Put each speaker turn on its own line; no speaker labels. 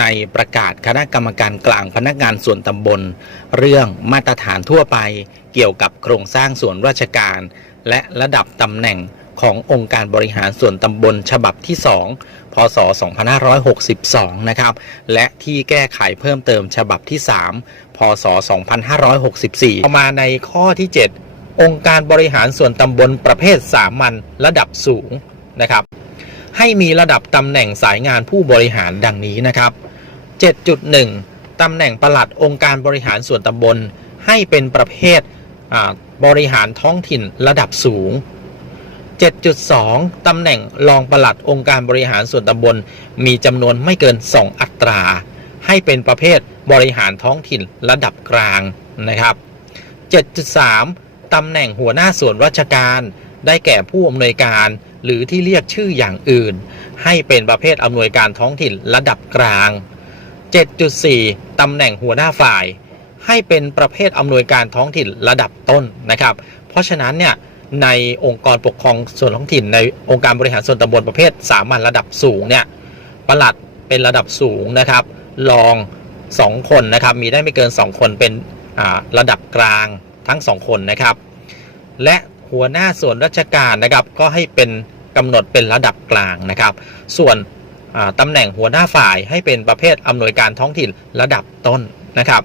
ในประกาศคณะกรรมการกลางพนักงานส่วนตำบล เรื่องมาตรฐานทั่วไป เกี่ยวกับโครงสร้างส่วนราชการ และระดับตำแหน่งขององค์การบริหารส่วนตำบลฉบับที่ 2 พศ 2562 นะครับ และที่แก้ไขเพิ่มเติมฉบับที่ 3 พศ 2564 ต่อมาในข้อที่ 7 องค์การบริหารส่วนตำบลประเภทสามัญระดับสูงนะครับ ให้มีระดับตำแหน่งสายงานผู้บริหารดังนี้นะครับ 7.1 ตำแหน่งประหลัดองค์การบริหารส่วนตำบล ให้เป็นประเภทบริหารท้องถิ่นระดับสูง 7.2 ตำแหน่งรองประหลัดองค์การบริหารส่วนตำบล มีจำนวนไม่เกิน 2 อัตรา ให้เป็นประเภทบริหารท้องถิ่นระดับกลางนะครับ 7.3 ตำแหน่งหัวหน้าส่วนราชการ ได้แก่ผู้อำนวยการ หรือที่เรียกชื่ออย่างอื่น ให้เป็นประเภทอำนวยการท้องถิ่นระดับกลาง 7.4 ตำแหน่งหัวหน้าฝ่าย ให้เป็นประเภทอำนวยการท้องถิ่นระดับต้นนะครับ เพราะฉะนั้นเนี่ยในองค์กรปกครองส่วนท้องถิ่นในองค์การบริหารส่วนตำบลประเภทสามัญระดับสูงเนี่ยประหลัดเป็นระดับสูงนะครับรอง 2 คนนะครับ มีได้ไม่เกิน 2 คนเป็นระดับกลางทั้ง 2 คนนะครับ และ หัวหน้าส่วนราชการนะครับ ก็ให้เป็นกำหนดเป็นระดับกลางนะครับ ส่วนอ่าตำแหน่งหัวหน้าฝ่ายให้เป็นประเภทอำนวยการท้องถิ่นระดับต้นนะครับ